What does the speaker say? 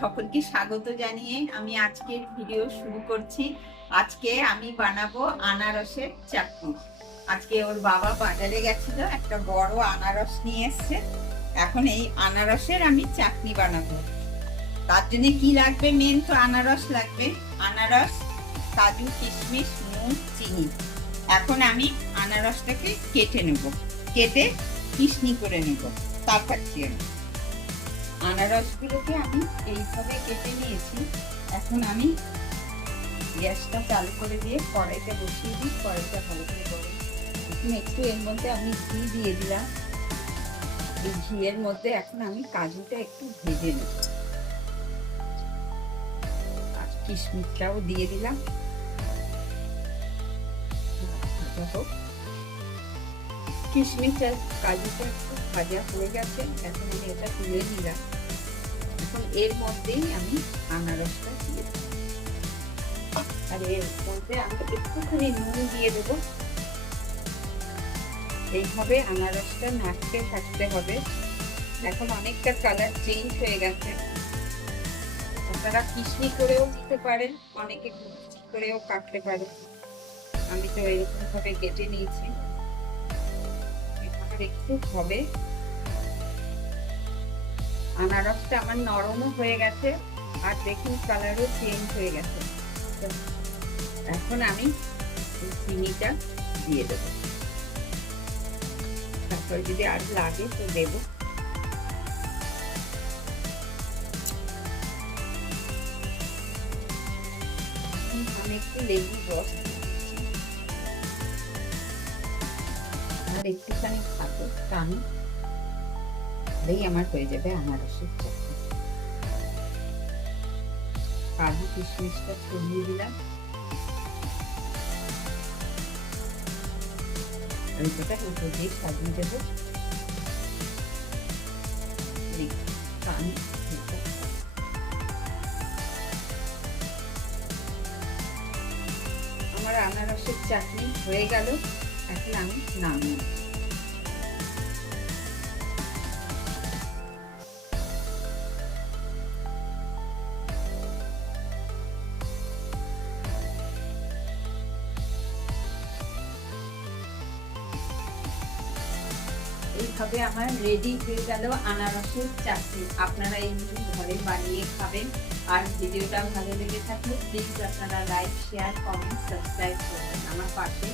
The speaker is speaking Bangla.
সকলকে স্বাগত জানিয়ে আমি আজকের ভিডিও শুরু করছি। আজকে আমি বানাবো আনারসের চাটনি। আজকে ওর বাবা বাজারে গেছিল, একটা বড় আনারস নিয়ে এসছে। এখন এই আনারসের আমি চাটনি বানাবো। তার জন্য কি লাগবে? মেন তো আনারস লাগবে। আনারস, কাজু, কিশমিশ, নুন, চিনি। এখন আমি আনারসটাকে কেটে নেব, কেটে কিশমি করে নেব। তারপরছি আমি আনারসগুলোকে আমি এইভাবে কেটে নিয়েছি। এখন আমি গ্যাসটা চালু করে দিয়ে কড়াইটা বসিয়ে দিই। কড়াইটা ভালো করে গরম। এখন একটু এর মধ্যে আমি ঘি দিয়ে দিলাম। এই ঘিয়ের মধ্যে এখন আমি কাজুটা একটু ভেজে নেব আর কিশমিশটাও দিয়ে দিলাম। কিশমিশ আর কাজুটা একটু ভাজা হয়ে গেছে। এখন আমি এটা তুলে নিলাম। এখন এর মধ্যেই আমি আনারসটা দিয়ে দেবো, আর এর মধ্যে আমি একটুখানি নুন দিয়ে দেবো। এইভাবে আনারসটা নাড়তে থাকতে হবে। এখন অনেকটা কালার চেঞ্জ হয়ে গেছে। আপনারা কিশমি করেও দিতে পারেন, অনেকে কুচি করেও কাটতে পারেন। আমি তো এরকম ভাবে কেটে নিয়েছি। একটু হবে, আনারসটা আমার নরমও হয়ে গেছে আর দেখুন কালারও চেঞ্জ হয়ে গেছে। এখন আমি চিনিটা দিয়ে দেবো, তারপরে যদি আর লাগে তো দেবো। আমি একটু লেবুর রস আর একটুখানি খাবো টান, আমার হয়ে যাবে আনারসের চাটনি। কাজু কিশমিশটা ছড়িয়ে দিলাম। ওইটা উপর দিয়ে সাজিয়ে দেবো। আমার আনারসের চাটনি হয়ে গেল। এখন আমি নামিয়ে এইভাবে আমার রেডি হয়ে গেল আনারসের চাটনি। আপনারা এইগুলো ঘরে বানিয়ে খাবেন। আর ভিডিওটা ভালো লেগে থাকলে প্লিজ আপনারা লাইক, শেয়ার, কমেন্ট, সাবস্ক্রাইব করবেন। আমার পাশে